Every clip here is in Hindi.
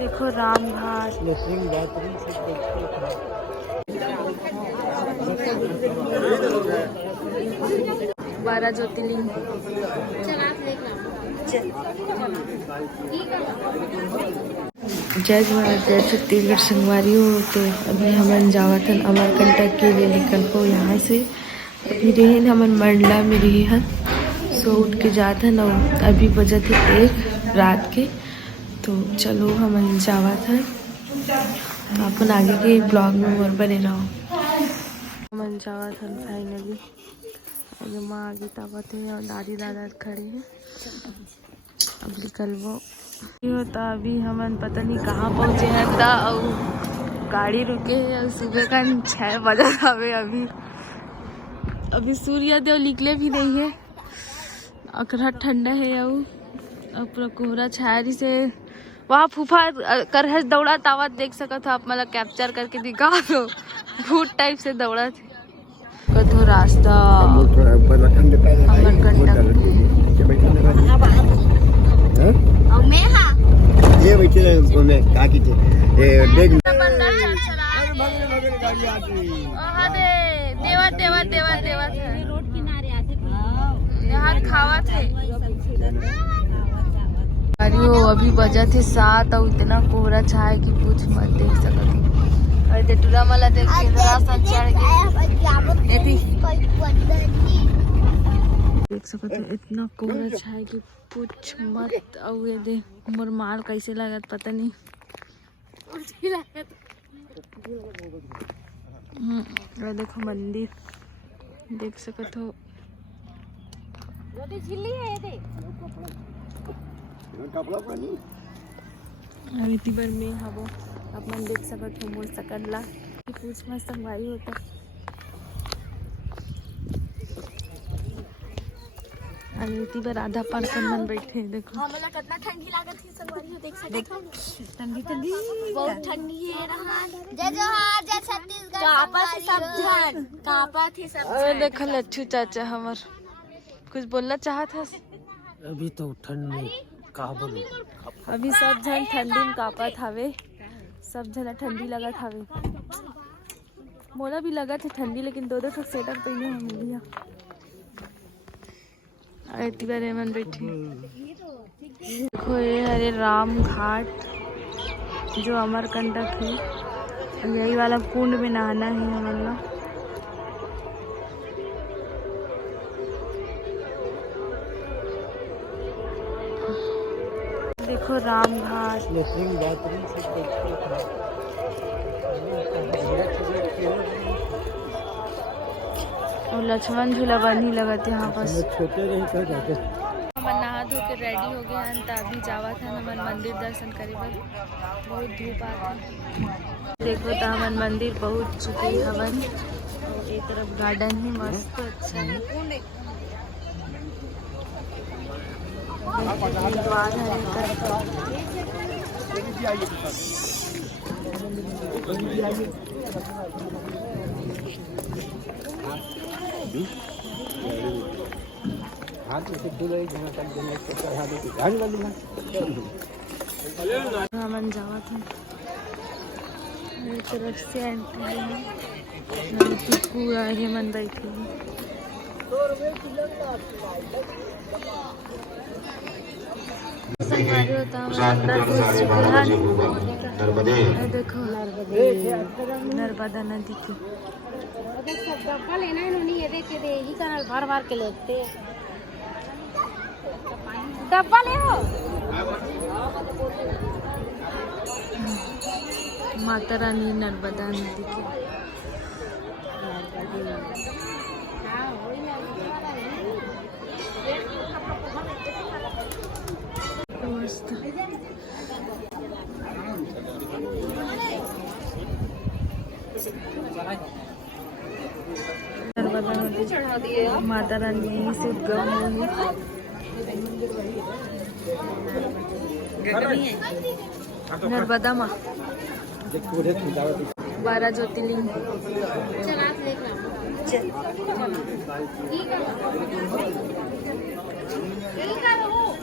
देखो राम घाट, 12 ज्योतिर्लिंग। जय जवाहर जय छत्तीसगढ़ संगवारी हो। तो अभी हमन जावत हन अमरकंटक के लिए निकल को यहाँ से। अभी रहेन हमन मंडला में रहे हन, सो उठ के जात हन और अभी बजत है 1 रात के। तो चलो हमन जावत हन, तो अपन आगे के ब्लॉग में और बने रहो। हमन जावत हन फाइनली, और माँ आगे तावत है और दादी दादा खड़े हैं। अब निकलबो होता। अभी हमन पता नहीं कहाँ पहुँचे हैं ता, और गाड़ी रुके है और सुबह का 6 बजा हवे। अभी सूर्योदय निकले भी नहीं है, अकरहा ठंडा है और पूरा कोहरा छाया से। वहाँ फूफा करहज दौड़ा तावत देख सकत हो आप, मतलब कैप्चर करके दिखा दो। भूत टाइप से दौड़ा थे कथो रास्ता ये बैठे में काकी थे देख देवा देवा देवा देवा रोड किनारे आते यहाँ खावा थे। अभी बजा थे 7 और इतना कोहरा छाए कि कुछ मत देख सकते। अरे टूरा मला देख सकते हो, इतना कोहरा छाए कि कुछ मत। और ये दे मोर माल कैसे लागत पता नहीं। ये देखो मंदिर देख सकते हो। अभी बार में हवो अपन देख सकते हो मोर सकला कि कुछ मत संगवाई होता। अरे बार आधा पर्सन मन बैठे देखो। हमला कितना ठंडी लागत है संगवारी हो, देख सकते हो। ठंडी ठंडी बहुत ठंडी है। जय जोहार जय छत्तीसगढ़। कापा थे सब जन, कापा थे सब। अरे देखो लच्छू चाचा हमार कुछ बोलना चाहत है। अभी तो ठंड में का बोलूं, अभी सब जन ठंडी में कापत हवे, सब जन ठंडी लगत हवे। मोला भी लगत है ठंडी, लेकिन 2 ठो स्वेटर पहने हम लिया। इतनी बार मन बैठी देखो, ये हरे राम घाट जो अमरकंटक है। यही वाला कुंड में नहाना है हमन लोग। देखो राम घाट, और लक्ष्मण झूला बनी लगत है यहाँ पास। हमन नहा धो के रेडी हो गए हैं, तो अभी जावत हैं हमन मंदिर दर्शन करे बर। बहुत धूप आते देखो, तो हमन मंदिर पहुँच चुके हवन। और एक तरफ गार्डन है मस्त अच्छा है। द्वार हमन जावत हैं एक तरफ से एंट्री है। पूरा है मन बैठे देखो नर्मदा नदी की। डब्बा लेना है नहीं, ये देख यही कारण भर भर के लेते डब्बा ले हो। माता रानी नर्मदा नदी की। मस्त नर्मदा नदी माता रानी यहीं से उद्गम हुई नर्मदा माँ। 12 ज्योतिर्लिंग।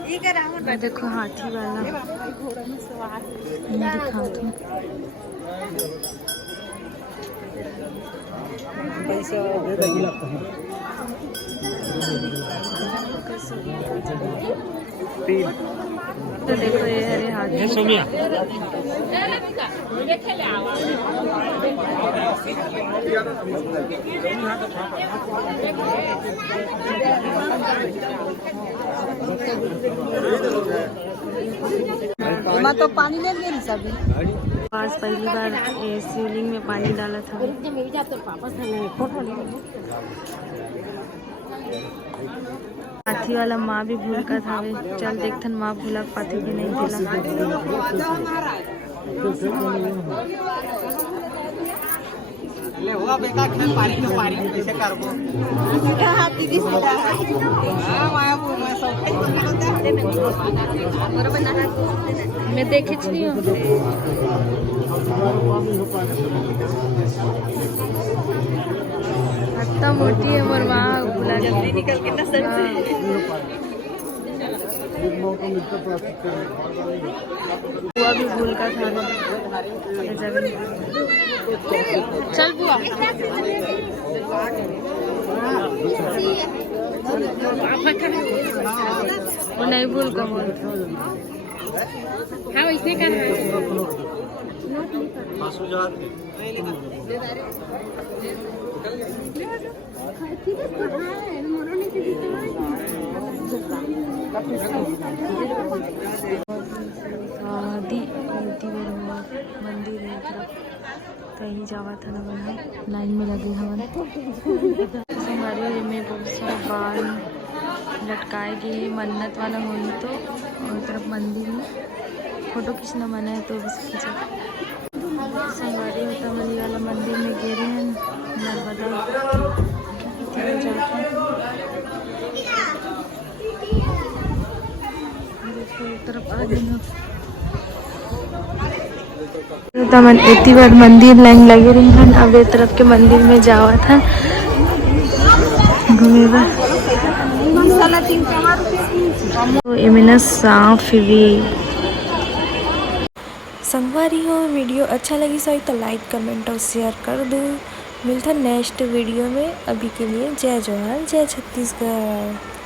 देखो हाथी वाला मैं दिखाती हूँ। तो देखो ये हरे हाथी। तो पानी ले गई सभी। आज पहली बार शिवलिंग में पानी डाला था। हाथी वाला माँ भी भूल का था। चल देखथन माँ भूला पाती भी नहीं मैं देखे नहीं हूँ। इतना मोटी है मोर माँ भूला निकल के बुआ भी भूल का था ये जगह। चल बुआ वो नहीं भूल का बोल। हाँ वैसे कर मंदिर है कहीं जावा था ना बना लाइन में लगे हवन। हमारे में बहुत सारा बाल लटकाए गए मन्नत वाला होई तो और तरफ मंदिर में फोटो खींचना मना है तो बस खींचा। संगवारी होता मनी वाला मंदिर में गिरे हैं नर्मदा तरफ आ गए। तमन इतनी बार मंदिर लाइन लगी रही है। अब एक तरफ के मंदिर में जावा था घूमेगा तो एमिना साफ भी। संगवारी हो वीडियो अच्छा लगी सही तो लाइक कमेंट और शेयर कर दो। मिलता नेक्स्ट वीडियो में। अभी के लिए जय जोहार जय छत्तीसगढ़।